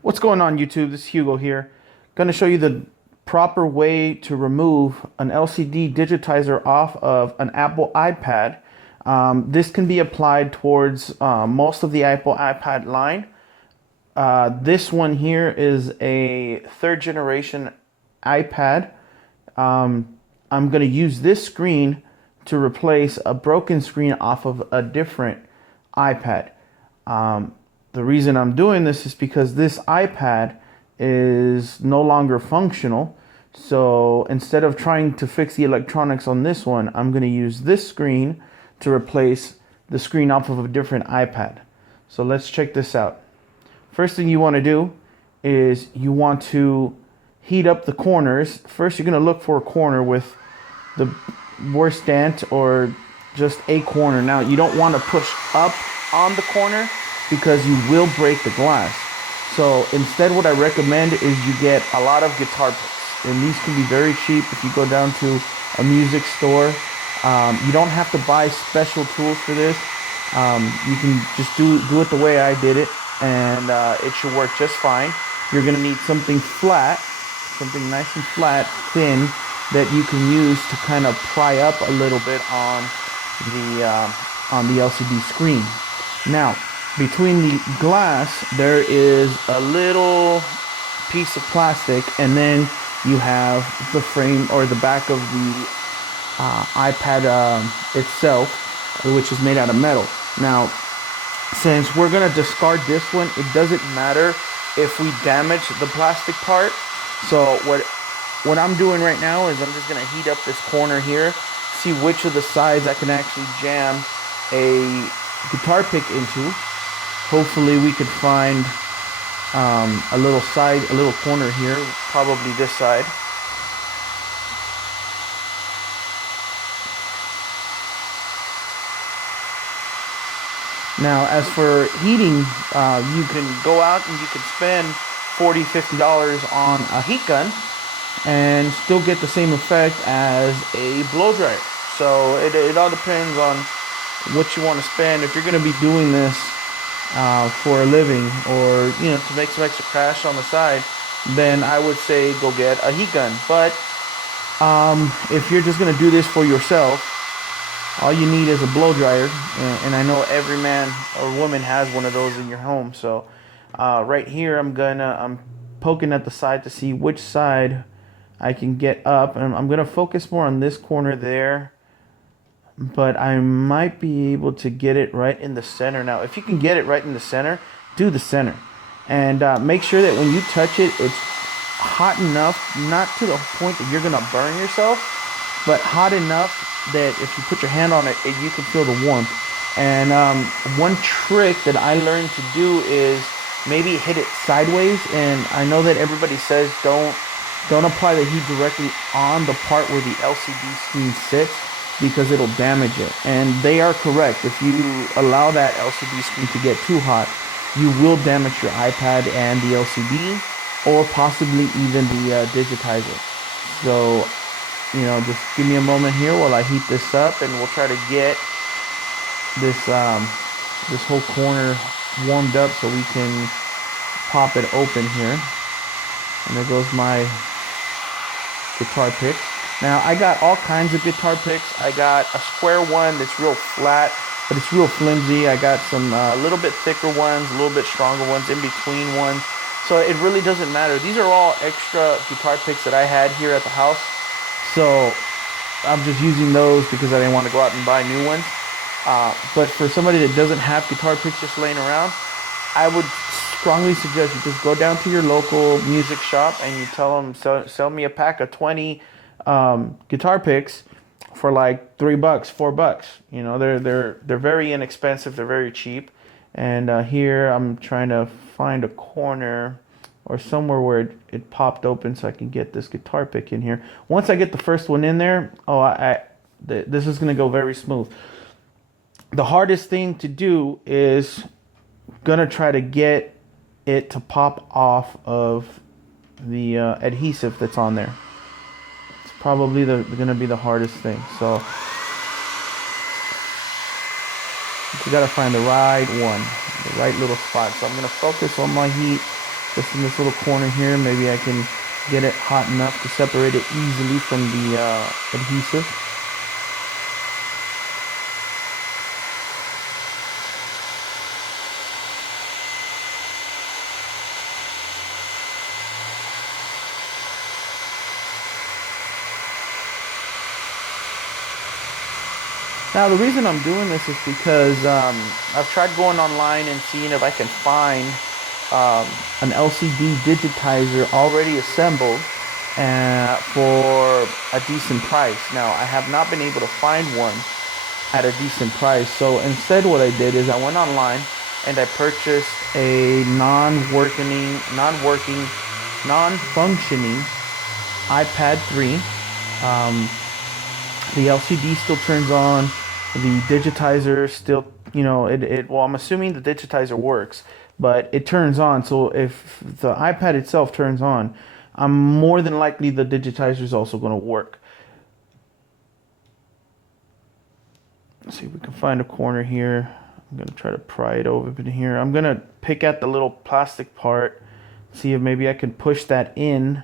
What's going on YouTube? This is Hugo here. Going to show you the proper way to remove an LCD digitizer off of an Apple iPad. This can be applied towards most of the Apple iPad line. This one here is a third generation iPad. I'm going to use this screen to replace a broken screen off of a different iPad. The reason I'm doing this is because this iPad is no longer functional. So instead of trying to fix the electronics on this one, I'm going to use this screen to replace the screen off of a different iPad. So let's check this out. First thing you want to do is you want to heat up the corners. First, you're going to look for a corner with the worst dent or just a corner. Now, you don't want to push up on the corner because you will break the glass. So instead, what I recommend is you get a lot of guitar picks, and these can be very cheap if you go down to a music store. You don't have to buy special tools for this. You can just do it the way I did it, and it should work just fine. You're going to need something flat, something nice and flat, thin, that you can use to kind of pry up a little bit on the LCD screen. Now, between the glass, there is a little piece of plastic, and then you have the frame or the back of the iPad itself, which is made out of metal. Now, since we're gonna discard this one, it doesn't matter if we damage the plastic part. So what I'm doing right now is I'm just gonna heat up this corner here, see which of the sides I can actually jam a guitar pick into. Hopefully we could find a little corner here, probably this side. Now, as for heating, you can go out and you can spend $40–50 on a heat gun and still get the same effect as a blow dryer. So it all depends on what you want to spend. If you're going to be doing this for a living, or to make some extra cash on the side, then I would say go get a heat gun. But if you're just going to do this for yourself, all you need is a blow dryer, and I know every man or woman has one of those in your home. So right here I'm poking at the side to see which side I can get up, and I'm gonna focus more on this corner there, but I might be able to get it right in the center. Now, if you can get it right in the center, do the center. And make sure that when you touch it, it's hot enough, not to the point that you're gonna burn yourself, but hot enough that if you put your hand on it, you can feel the warmth. And one trick that I learned to do is maybe hit it sideways. And I know that everybody says don't apply the heat directly on the part where the LCD screen sits, because it'll damage it. And they are correct. If you allow that LCD screen to get too hot, you will damage your iPad and the LCD, or possibly even the digitizer. So, just give me a moment here while I heat this up, and we'll try to get this this whole corner warmed up so we can pop it open here. And there goes my guitar pick. Now, I got all kinds of guitar picks. I got a square one that's real flat, but it's real flimsy. I got some a little bit thicker ones, a little bit stronger ones, in between ones. So it really doesn't matter. These are all extra guitar picks that I had here at the house. So I'm just using those because I didn't want to go out and buy new ones. But for somebody that doesn't have guitar picks just laying around, I would strongly suggest you just go down to your local music shop and you tell them, sell me a pack of 20 guitar picks for like $3, $4. They're very inexpensive. They're very cheap. And here I'm trying to find a corner or somewhere where it popped open so I can get this guitar pick in here. Once I get the first one in there, this is going to go very smooth. The hardest thing to do is going to try to get it to pop off of the adhesive that's on there. It's probably going to be the hardest thing. So you got to find the right one, the right little spot. So I'm going to focus on my heat just in this little corner here. Maybe I can get it hot enough to separate it easily from the adhesive. Now, the reason I'm doing this is because I've tried going online and seeing if I can find an LCD digitizer already assembled for a decent price. Now, I have not been able to find one at a decent price. So instead, what I did is I went online and I purchased a non-functioning iPad 3. The LCD still turns on. The digitizer still, well, I'm assuming the digitizer works, but it turns on. So if the iPad itself turns on, I'm more than likely the digitizer is also going to work. Let's see if we can find a corner here. I'm going to try to pry it open here. I'm going to pick at the little plastic part, see if maybe I can push that in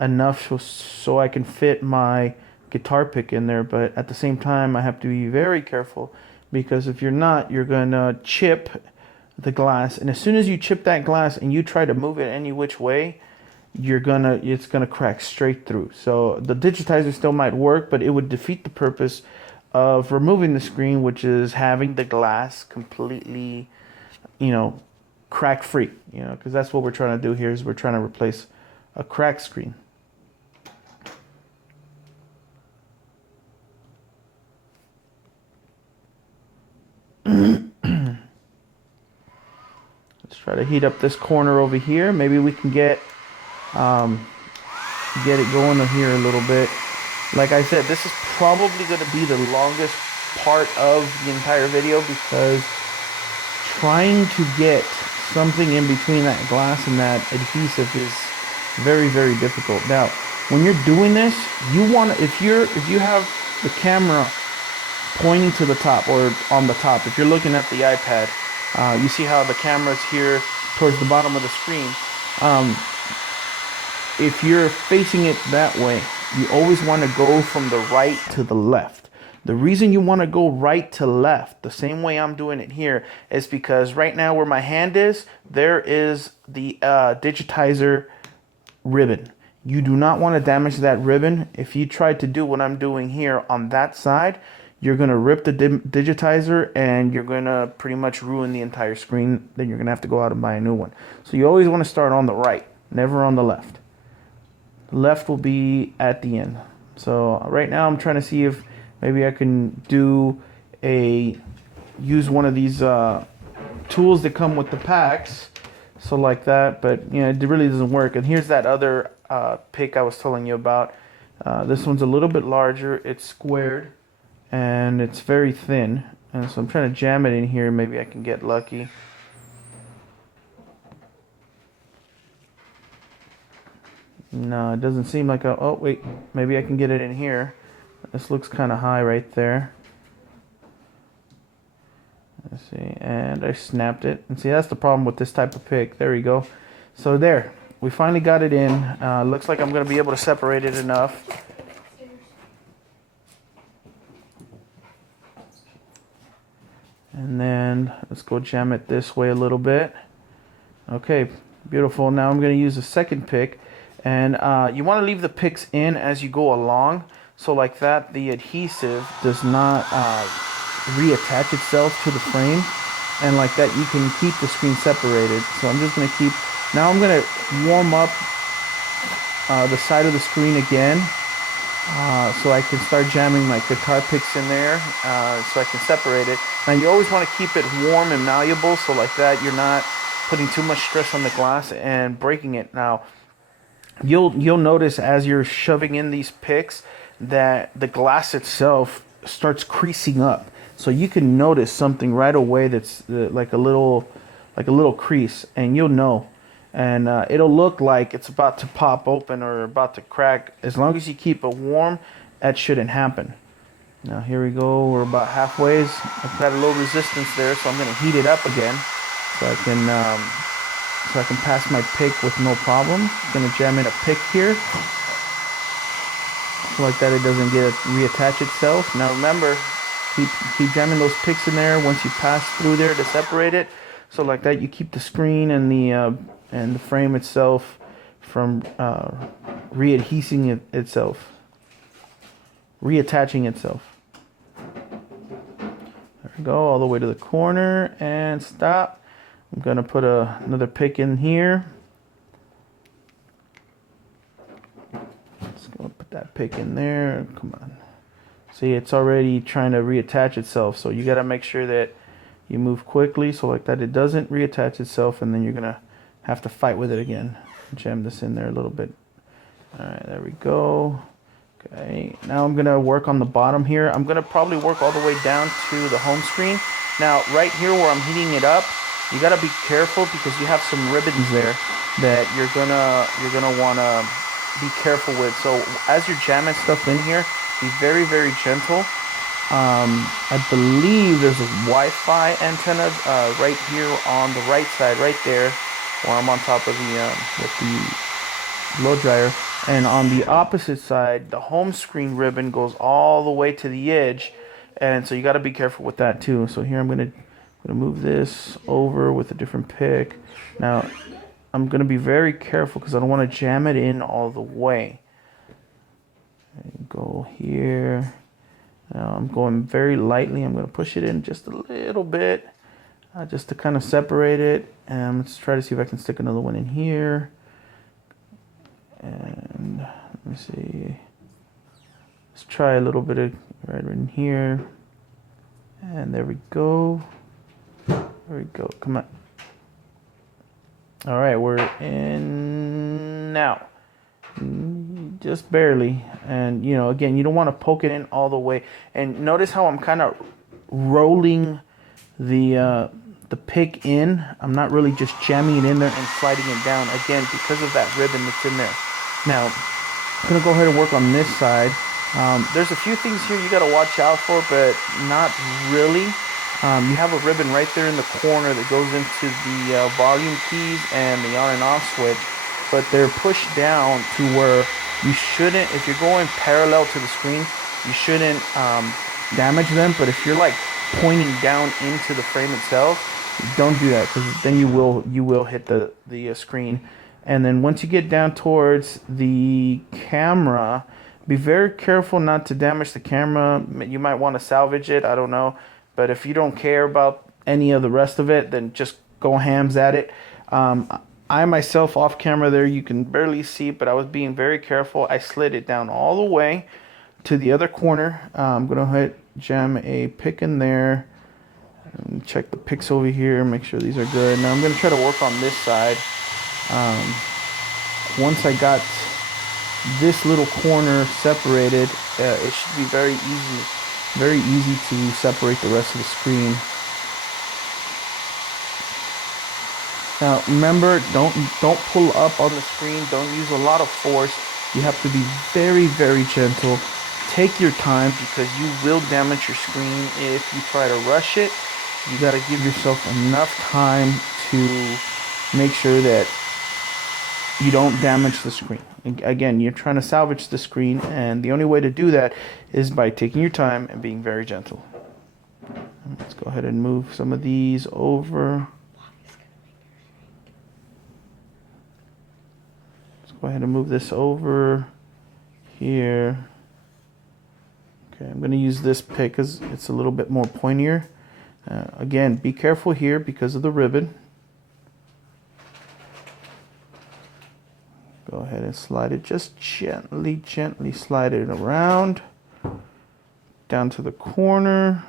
enough so I can fit my guitar pick in there. But at the same time, I have to be very careful, because if you're not, you're going to chip the glass. And as soon as you chip that glass and you try to move it any which way, it's gonna crack straight through. So the digitizer still might work, but it would defeat the purpose of removing the screen, which is having the glass completely, crack free. Because that's what we're trying to do here, is we're trying to replace a cracked screen. Let's try to heat up this corner over here. Maybe we can get it going here a little bit. Like I said, this is probably going to be the longest part of the entire video, because trying to get something in between that glass and that adhesive is very, very difficult. Now, when you're doing this, you want to, if you have the camera pointing to the top or on the top, if you're looking at the iPad, you see how the camera's here towards the bottom of the screen. If you're facing it that way, you always want to go from the right to the left. The reason you want to go right to left, the same way I'm doing it here, is because right now where my hand is, there is the digitizer ribbon. You do not want to damage that ribbon. If you try to do what I'm doing here on that side, you're going to rip the digitizer and you're going to pretty much ruin the entire screen. Then you're going to have to go out and buy a new one. So you always want to start on the right, never on the left. The left will be at the end. So right now I'm trying to see if maybe I can use one of these tools that come with the packs. So like that, but it really doesn't work. And here's that other pick I was telling you about. This one's a little bit larger. It's squared and it's very thin. And so I'm trying to jam it in here. Maybe I can get lucky. No, it doesn't seem like oh wait, maybe I can get it in here. This looks kind of high right there. Let's see, and I snapped it. And see, that's the problem with this type of pick. There we go. So there, we finally got it in. Looks like I'm going to be able to separate it enough. And then let's go jam it this way a little bit. Okay, beautiful. Now I'm going to use a second pick. And you want to leave the picks in as you go along. So like that, the adhesive does not reattach itself to the frame. And like that, you can keep the screen separated. So I'm just going to now I'm going to warm up the side of the screen again. So I can start jamming my guitar picks in there so I can separate it. Now you always want to keep it warm and malleable, so like that you're not putting too much stress on the glass and breaking it. Now you'll notice as you're shoving in these picks that the glass itself starts creasing up. So you can notice something right away that's like a little crease, and you'll know. And it'll look like it's about to pop open or about to crack. As long as you keep it warm, that shouldn't happen. Now here we go, we're about halfway. I've got a little resistance there, so I'm going to heat it up again so I can so I can pass my pick with no problem. I'm gonna jam in a pick here, so like that it doesn't reattach itself. Now remember, keep jamming those picks in there once you pass through there to separate it. So like that you keep the screen and the frame itself from readhesing itself, reattaching itself. There we go, all the way to the corner and stop. I'm gonna put another pick in here. Let's go put that pick in there. Come on. See, it's already trying to reattach itself, so you gotta make sure that you move quickly so like that it doesn't reattach itself, and then you're gonna have to fight with it again. Jam this in there a little bit. All right, there we go. Okay, now I'm gonna work on the bottom here. I'm gonna probably work all the way down to the home screen. Now, right here where I'm heating it up, you gotta be careful because you have some ribbons there that you're gonna wanna be careful with. So as you're jamming stuff in here, be very, very gentle. I believe there's a Wi-Fi antenna right here on the right side, right there, where I'm on top of the blow dryer. And on the opposite side, the home screen ribbon goes all the way to the edge, and so you got to be careful with that too. So here I'm gonna move this over with a different pick. Now I'm gonna be very careful because I don't want to jam it in all the way. And go here. Now I'm going very lightly. I'm gonna push it in just a little bit, just to kind of separate it. And let's try to see if I can stick another one in here. And let me see. Let's try a little bit of right in here. And there we go. There we go. Come on. All right, we're in now. Just barely. And you know, again, you don't want to poke it in all the way. And notice how I'm kind of rolling the pick in. I'm not really just jamming it in there and sliding it down, again, because of that ribbon that's in there. Now, I'm gonna go ahead and work on this side. There's a few things here you gotta watch out for, but not really. You have a ribbon right there in the corner that goes into the volume keys and the on and off switch, but they're pushed down to where you shouldn't, if you're going parallel to the screen, you shouldn't damage them. But if you're like pointing down into the frame itself, don't do that, because then you will hit the screen. And then once you get down towards the camera, be very careful not to damage the camera. You might want to salvage it, I don't know. But if you don't care about any of the rest of it, then just go hams at it. I myself, off camera there, you can barely see, but I was being very careful. I slid it down all the way to the other corner. I'm going to hit jam a pick in there. And check the picks over here, make sure these are good. Now I'm going to try to work on this side. Once I got this little corner separated, it should be very easy to separate the rest of the screen. Now remember, don't pull up on the screen. Don't use a lot of force. You have to be very, very gentle. Take your time, because you will damage your screen if you try to rush it. You got to give yourself enough time to make sure that you don't damage the screen. Again, you're trying to salvage the screen, and the only way to do that is by taking your time and being very gentle. Let's go ahead and move some of these over. Let's go ahead and move this over here. Okay, I'm going to use this pick because it's a little bit more pointier. Again, be careful here because of the ribbon. Go ahead and slide it, just gently slide it around down to the corner.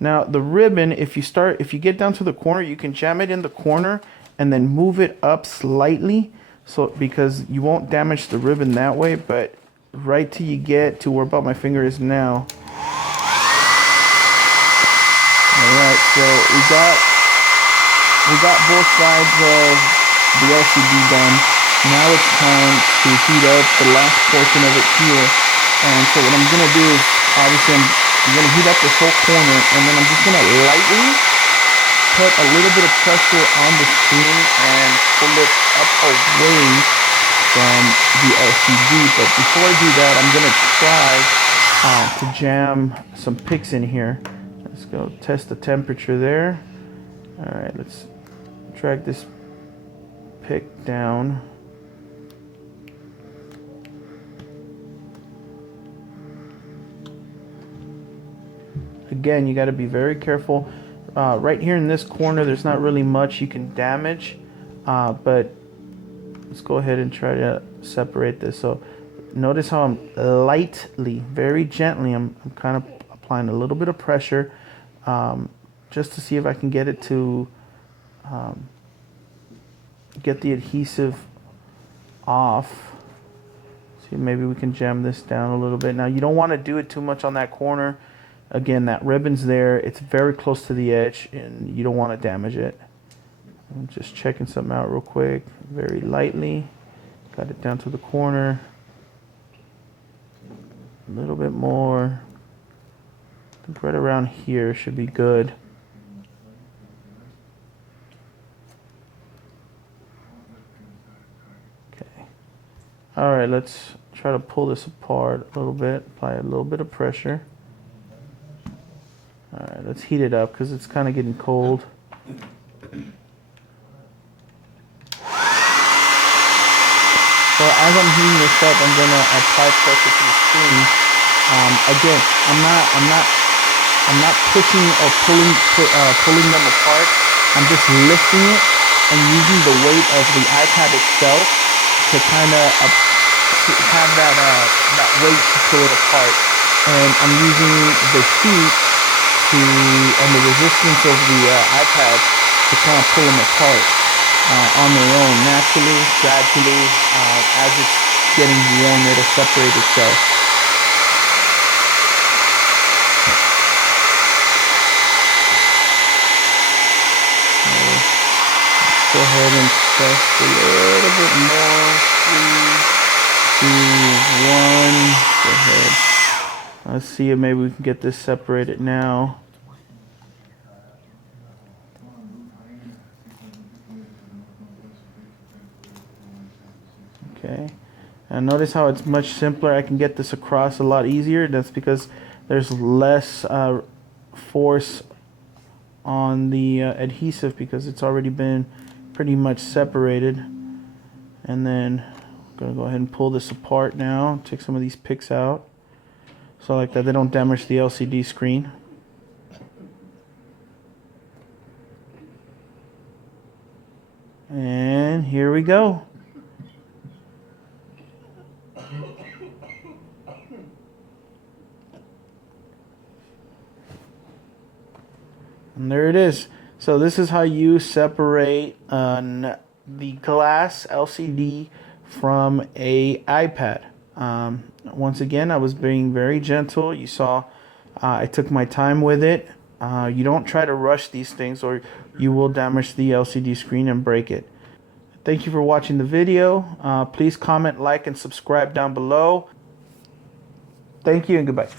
Now the ribbon, if you get down to the corner, you can jam it in the corner and then move it up slightly, so because you won't damage the ribbon that way. But right till you get to where about my finger is now. Alright, so we got both sides of the LCD done. Now it's time to heat up the last portion of it here. And so what I'm going to do is, obviously I'm going to heat up this whole corner, and then I'm just going to lightly put a little bit of pressure on the screen and pull it up away from the LCD. But before I do that, I'm gonna try to jam some picks in here. Let's go test the temperature there. All right, let's drag this pick down. Again, you got to be very careful. Right here in this corner, there's not really much you can damage, but let's go ahead and try to separate this. So notice how I'm lightly, very gently, I'm kind of applying a little bit of pressure just to see if I can get it to get the adhesive off. See, maybe we can jam this down a little bit. Now, you don't want to do it too much on that corner. Again, that ribbon's there. It's very close to the edge, and you don't want to damage it. I'm just checking something out real quick. Very lightly. Got it down to the corner. A little bit more. I think right around here should be good. Okay. All right, let's try to pull this apart a little bit. Apply a little bit of pressure. All right, let's heat it up because it's kind of getting cold. So as I'm heating this up, I'm gonna apply pressure to the screen. Again, I'm not pushing or pulling them apart. I'm just lifting it and using the weight of the iPad itself to kind of have that weight to pull it apart. And I'm using the heat and the resistance of the iPad to kind of pull them apart on their own, naturally, gradually. As it's getting warm, it'll separate itself. Let's go ahead and press a little bit more. 3, 2, 1. Go ahead. Let's see if maybe we can get this separated now. Okay, and notice how it's much simpler. I can get this across a lot easier. That's because there's less force on the adhesive because it's already been pretty much separated. And then I'm gonna go ahead and pull this apart now. Take some of these picks out, so like that they don't damage the LCD screen. And here we go. And there it is. So this is how you separate the glass LCD from a iPad. Once again, I was being very gentle. You saw I took my time with it. You don't try to rush these things or you will damage the LCD screen and break it. Thank you for watching the video. Please comment, like, and subscribe down below. Thank you and goodbye.